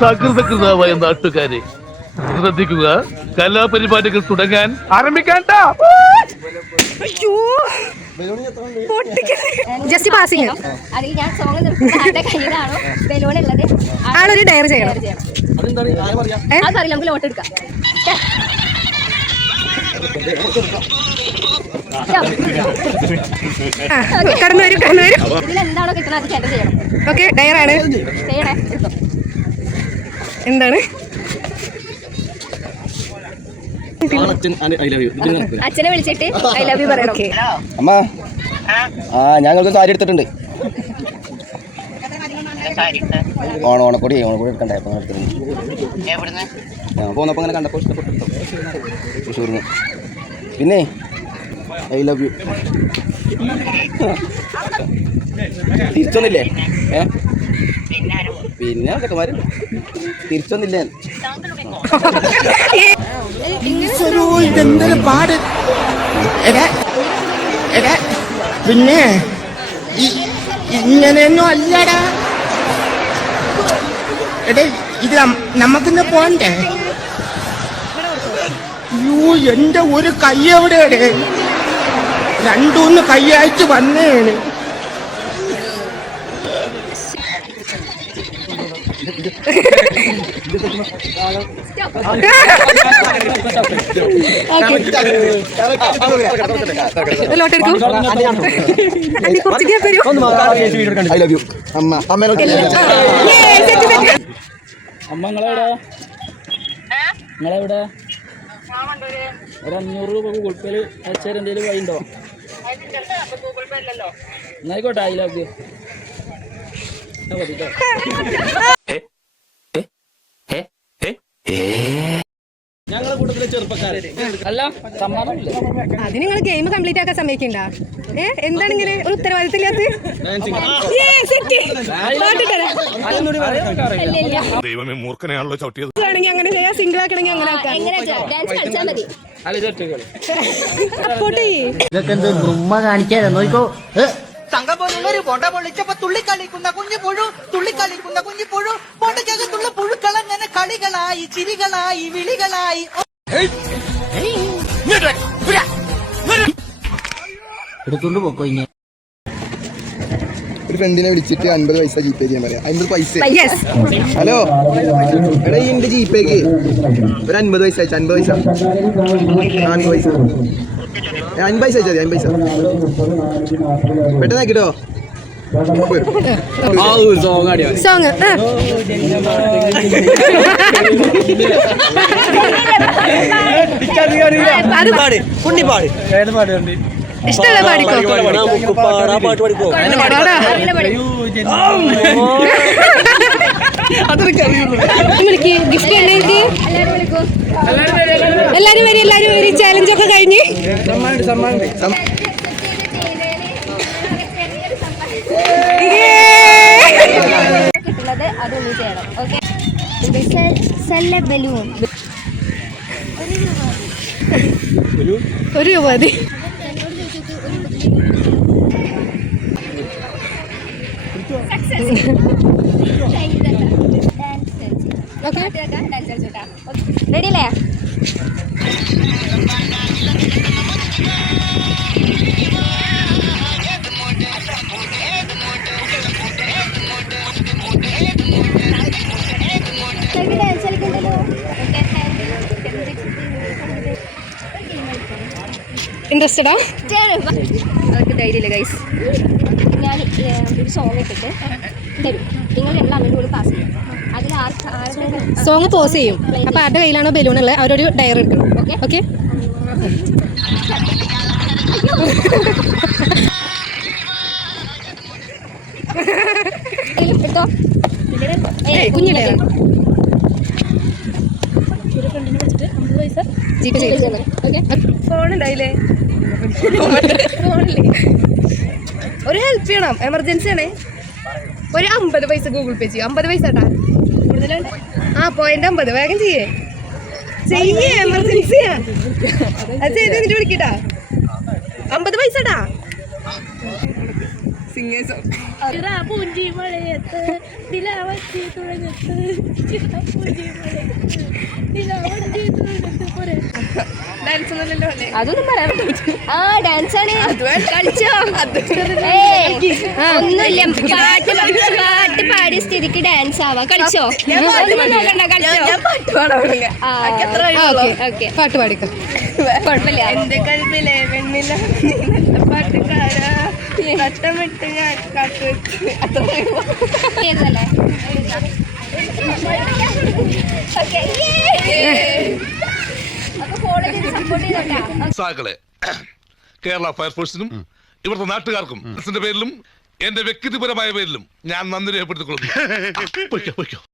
സകൃതകൃതമായ നാട്ടുകാരെ ശ്രദ്ധിക്കുക, കലാപരിപാടികൾ തുടങ്ങാൻ ആരംഭിക്കാൻ. ജസ്റ്റ് പാസിംഗ് ആളൊരു ഡയറി ചെയ്യണം. നമുക്ക് ലോട്ട് എടുക്കാം. കടന്നു വരും. ഇതിലെന്താണോ കിട്ടുന്നത് അത് ചേട്ടൻ ചെയ്യണം. ഓക്കെ, ഡയറാണ്. എന്താണ് അച്ഛനെ വിളിച്ചിട്ട് ഐ ലവ് യു പറയണം. അമ്മ ഞങ്ങൾക്ക് സാരി എടുത്തിട്ടുണ്ട്. ഓണക്കൊടി എടുക്കണ്ടേ? അപ്പം എടുത്തിട്ടുണ്ട്. ഞാൻ പോന്നപ്പോൾ അങ്ങനെ കണ്ടപ്പോൾ ഇഷ്ടപ്പെട്ടു തൃശ്ശൂരിന്ന്. പിന്നെ ഐ ലവ് യു. തിരിച്ചൊന്നില്ലേ? പിന്നെ ചെക്കന്മാര് തിരിച്ചൊന്നില്ലേ? ഇതെന്തൊരു പാട്. പിന്നെ ഇങ്ങനെയൊന്നും അല്ലടാ. എടേ ഇത് നമുക്കിന്ന് പോണ്ടേ? യോ, എന്റെ ഒരു കൈ എവിടെയാണ്? രണ്ടൂന്ന് കൈയായിട്ട് വന്നേണ്. നിങ്ങളെവിടെ? ഒരു 500 രൂപ ഗൂഗിൾ പേയിൽ അയച്ചാൽ എന്തെങ്കിലും വഴിയുണ്ടോ? എന്നായിക്കോട്ടെ, ഐ ലവ് യു. ഞങ്ങളെ കൂട്ടത്തിലെ ചെറുപ്പക്കാരൻ അല്ല, സമ്മാനമില്ല. അത് നിങ്ങൾ ഗെയിം കംപ്ലീറ്റ് ആക്കാൻ സമ്മതിക്കണ്ട. എന്താണ് ഇങ്ങനെ ഒരു ഉത്തരവാദിത്തമില്ലാത്ത? ദൈവമേ, മൂർഖനെയാണല്ലോ ചവിട്ടിയത്. അങ്ങനെ ചെയ്യാം, സിംഗിൾ ആക്കണമെങ്കിൽ അങ്ങനെ ആക്കാം. ഇതൊക്കെ എന്ത് ബ്രഹ്മ കാണിക്കാതെ നോക്കോ. തങ്കം പോലുള്ളൊരു പൊട പൊളിച്ചപ്പോ തുള്ളിക്കളിക്കുന്ന കുഞ്ഞിപ്പുഴു, തുള്ളിക്കളിക്കുന്ന കുഞ്ഞിപ്പുഴു, പൊടക്കകത്തുള്ള പുഴുക്കളങ്ങനെ കളികളായി, ചിരികളായി, വിളികളായി. എടുത്തോണ്ട് പോക്കോ. ഇങ്ങനെ ഒരു ഫ്രണ്ടിനെ വിളിച്ചിട്ട് 50 പൈസ ജിപേ ചെയ്യാൻ പറയാം. 50 പൈസ. ഹലോ എടാ, എന്റെ ജിപേക്ക് ഒരു 50 പൈസ അയച്ചു. 50 പൈസ 50 പൈസ 5 പൈസ അയച്ചാൽ 5 പൈസ പെട്ടെന്ന് ആക്കിട്ടോ. സോങ് ഇഷ്ടമുള്ള പാടിക്കോ. ഗിഫ്റ്റ് എല്ലാരും വരി. ചാലഞ്ച് ഒക്കെ കഴിഞ്ഞ് ഒരു രൂപ മതി. റെഡിയല്ലേ? ഇൻട്രസ്റ്റഡാ? അവർക്ക് ധൈര്യമില്ല ഗൈസ്. ഞാൻ ഒരു സോങ് ഇട്ടിട്ട് തരും, നിങ്ങൾ എല്ലാവരും കൂടി പാസ് ചെയ്യും. അതിൽ സോങ് പോസ് ചെയ്യും. അപ്പോൾ ആരുടെ കയ്യിലാണോ ബലൂൺ ഉള്ളത് അവരൊരു ഡയറി എടുക്കണം. ഓക്കെ എടുത്തോ. കുഞ്ഞു ഡയറി ജിപേ ചെയ്തു. ഫോൺ ഉണ്ടായില്ലേ? ഫോണില്ലേ? ഒരു ഹെൽപ്പ് ചെയ്യണം, എമർജൻസി ആണേ. ഒരു 50 പൈസ ഗൂഗിൾ പേ ചെയ്യും. 50 പൈസ കേട്ടാ. ആ 0.50 വേഗം ചെയ്യേ. എമർജൻസിയാ. അത് ചെയ്ത് എന്നിട്ട് വിളിക്കട്ടാ. 50 പൈസ ടാ. അതൊന്നും പറയാൻ പറ്റില്ല. ആ ഡാൻസ് ആണ്, കളിച്ചോ? ഒന്നുമില്ല, പാട്ട് പാടിയ സ്ഥിതിക്ക് ഡാൻസ് ആവാം. കളിച്ചോ? നോക്കണ്ട, കളിച്ചോ? പാട്ട് പാടിക്കോ, കുഴപ്പമില്ല. എന്റെ കൽവിലെ വെണ്ണില പാട്ടുകാരാ തട്ടമിട്ട് ഞാൻ കാട്ടുവെച്ച് ഏതല്ലേ? അപ്പൊ ഫോളോ ചെയ്ത് സപ്പോർട്ട് ചെയ്തോട്ടാ. സാക്കളെ കേരള ഫയർഫോഴ്സിനും ഇവിടുത്തെ നാട്ടുകാർക്കും പേരിലും എന്റെ വ്യക്തിപരമായ പേരിലും ഞാൻ നന്ദി രേഖപ്പെടുത്തിക്കൊള്ളുന്നു.